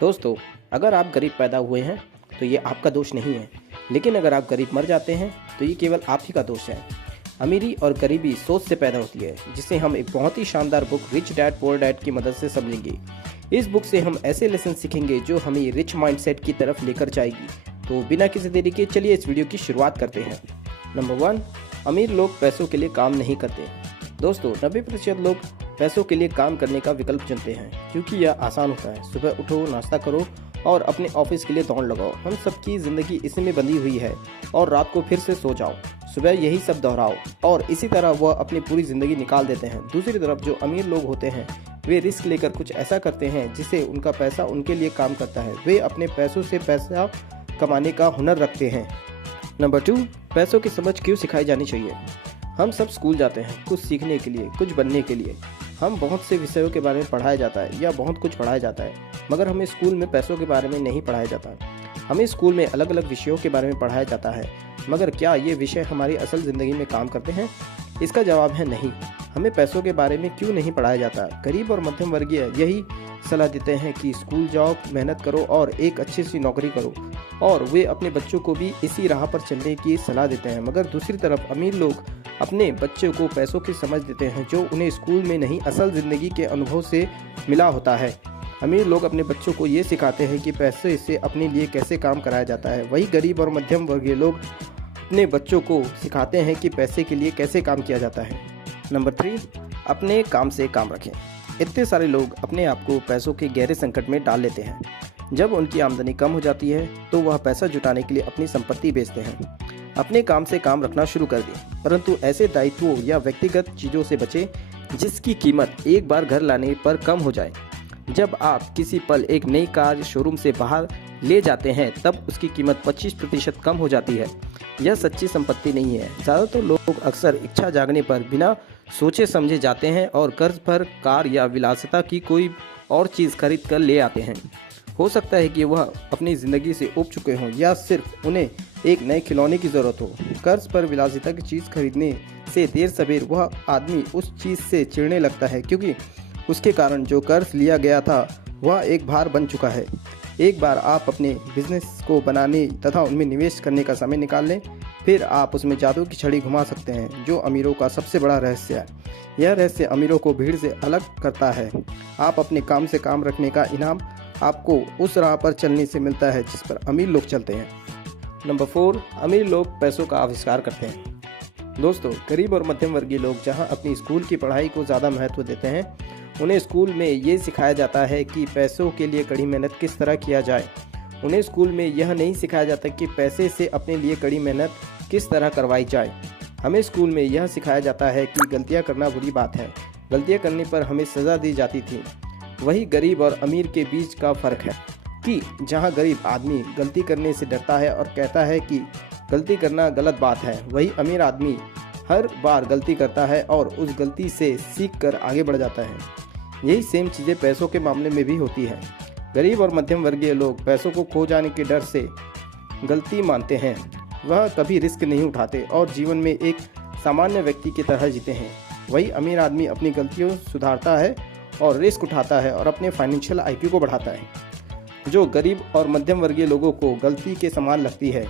दोस्तों, अगर आप गरीब पैदा हुए हैं तो ये आपका दोष नहीं है, लेकिन अगर आप गरीब मर जाते हैं तो ये केवल आप ही का दोष है। अमीरी और गरीबी सोच से पैदा होती है, जिसे हम एक बहुत ही शानदार book rich dad poor dad की मदद से समझेंगे। इस बुक से हम ऐसे लेसन सीखेंगे जो हमें रिच माइंडसेट की तरफ लेकर जाएगी। तो बिना किसी देरी के चलिए इस वीडियो की शुरुआत करते हैं। नंबर 1, अमीर लोग पैसों के लिए काम नहीं करते। दोस्तों, 90% लोग पैसों के लिए काम करने का विकल्प चुनते हैं क्योंकि यह आसान होता है। सुबह उठो, नाश्ता करो और अपने ऑफिस के लिए दौड़ लगाओ। हम सबकी ज़िंदगी इसी में बंधी हुई है और रात को फिर से सो जाओ, सुबह यही सब दोहराओ और इसी तरह वह अपनी पूरी ज़िंदगी निकाल देते हैं। दूसरी तरफ जो अमीर लोग होते हैं वे रिस्क लेकर कुछ ऐसा करते हैं जिससे उनका पैसा उनके लिए काम करता है। वे अपने पैसों से पैसा कमाने का हुनर रखते हैं। नंबर 2, पैसों की समझ क्यों सिखाई जानी चाहिए। हम सब स्कूल जाते हैं कुछ सीखने के लिए, कुछ बनने के लिए। हम बहुत से विषयों के बारे में पढ़ाया जाता है या बहुत कुछ पढ़ाया जाता है, मगर हमें स्कूल में पैसों के बारे में नहीं पढ़ाया जाता। हमें स्कूल में अलग अलग विषयों के बारे में पढ़ाया जाता है, मगर क्या ये विषय हमारी असल ज़िंदगी में काम करते हैं? इसका जवाब है नहीं। हमें पैसों के बारे में क्यों नहीं पढ़ाया जाता? गरीब और मध्यम वर्गीय यही सलाह देते हैं कि स्कूल जाओ, मेहनत करो और एक अच्छी सी नौकरी करो, और वे अपने बच्चों को भी इसी राह पर चलने की सलाह देते हैं। मगर दूसरी तरफ अमीर लोग अपने बच्चों को पैसों की समझ देते हैं जो उन्हें स्कूल में नहीं, असल ज़िंदगी के अनुभव से मिला होता है। अमीर लोग अपने बच्चों को ये सिखाते हैं कि पैसे से अपने लिए कैसे काम कराया जाता है, वही गरीब और मध्यम वर्गीय लोग अपने बच्चों को सिखाते हैं कि पैसे के लिए कैसे काम किया जाता है। नंबर 3, अपने काम से काम रखें। इतने सारे लोग अपने आप को पैसों के गहरे संकट में डाल लेते हैं। जब उनकी आमदनी कम हो जाती है तो वह पैसा जुटाने के लिए अपनी संपत्ति बेचते हैं। अपने काम से काम रखना शुरू कर दें, परंतु ऐसे दायित्वों या व्यक्तिगत चीज़ों से बचें जिसकी कीमत एक बार घर लाने पर कम हो जाए। जब आप किसी पल एक नई कार शोरूम से बाहर ले जाते हैं तब उसकी कीमत 25% कम हो जाती है। यह सच्ची संपत्ति नहीं है। ज़्यादातर लोग अक्सर इच्छा जागने पर बिना सोचे समझे जाते हैं और कर्ज पर कार या विलासिता की कोई और चीज़ खरीद कर ले आते हैं। हो सकता है कि वह अपनी ज़िंदगी से ऊब चुके हों या सिर्फ उन्हें एक नए खिलौने की ज़रूरत हो। कर्ज पर विलासिता की चीज़ खरीदने से देर सवेर वह आदमी उस चीज़ से चिढ़ने लगता है क्योंकि उसके कारण जो कर्ज लिया गया था वह एक भार बन चुका है। एक बार आप अपने बिजनेस को बनाने तथा उनमें निवेश करने का समय निकाल लें, फिर आप उसमें जादू की छड़ी घुमा सकते हैं, जो अमीरों का सबसे बड़ा रहस्य है। यह रहस्य अमीरों को भीड़ से अलग करता है। आप अपने काम से काम रखने का इनाम आपको उस राह पर चलने से मिलता है जिस पर अमीर लोग चलते हैं। नंबर 4, अमीर लोग पैसों का आविष्कार करते हैं। दोस्तों, गरीब और मध्यम वर्गीय लोग जहां अपनी स्कूल की पढ़ाई को ज़्यादा महत्व देते हैं, उन्हें स्कूल में ये सिखाया जाता है कि पैसों के लिए कड़ी मेहनत किस तरह किया जाए। उन्हें स्कूल में यह नहीं सिखाया जाता कि पैसे से अपने लिए कड़ी मेहनत किस तरह करवाई जाए। हमें स्कूल में यह सिखाया जाता है कि गलतियाँ करना बुरी बात है, गलतियाँ करने पर हमें सज़ा दी जाती थी। वही गरीब और अमीर के बीच का फ़र्क है कि जहाँ गरीब आदमी गलती करने से डरता है और कहता है कि गलती करना गलत बात है, वही अमीर आदमी हर बार गलती करता है और उस गलती से सीख कर आगे बढ़ जाता है। यही सेम चीज़ें पैसों के मामले में भी होती है। गरीब और मध्यम वर्गीय लोग पैसों को खो जाने के डर से गलती मानते हैं। वह कभी रिस्क नहीं उठाते और जीवन में एक सामान्य व्यक्ति की तरह जीते हैं। वही अमीर आदमी अपनी गलतियों सुधारता है और रिस्क उठाता है और अपने फाइनेंशियल IQ को बढ़ाता है, जो गरीब और मध्यम वर्गीय लोगों को गलती के समान लगती है।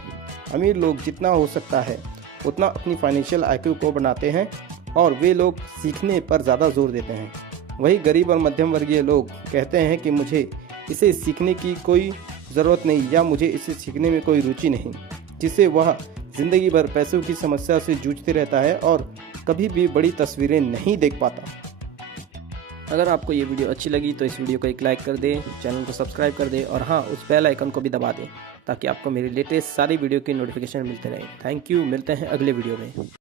अमीर लोग जितना हो सकता है उतना अपनी फाइनेंशियल IQ को बढ़ाते हैं और वे लोग सीखने पर ज़्यादा जोर देते हैं। वही गरीब और मध्यम वर्गीय लोग कहते हैं कि मुझे इसे सीखने की कोई ज़रूरत नहीं या मुझे इसे सीखने में कोई रुचि नहीं, जिससे वह ज़िंदगी भर पैसों की समस्या से जूझते रहता है और कभी भी बड़ी तस्वीरें नहीं देख पाता। अगर आपको ये वीडियो अच्छी लगी तो इस वीडियो को एक लाइक कर दें, चैनल को सब्सक्राइब कर दें और हाँ, उस बेल आइकन को भी दबा दें ताकि आपको मेरी लेटेस्ट सारी वीडियो की नोटिफिकेशन मिलते रहे। थैंक यू, मिलते हैं अगले वीडियो में।